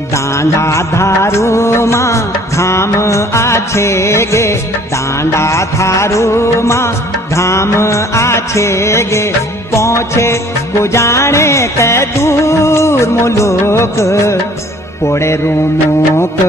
दांडा धारू मां धाम आछे गे, दांडा थारू मां धाम आछे गे। पहुँचे को जाने कै दूर मुलुक, पोड़े रूमुक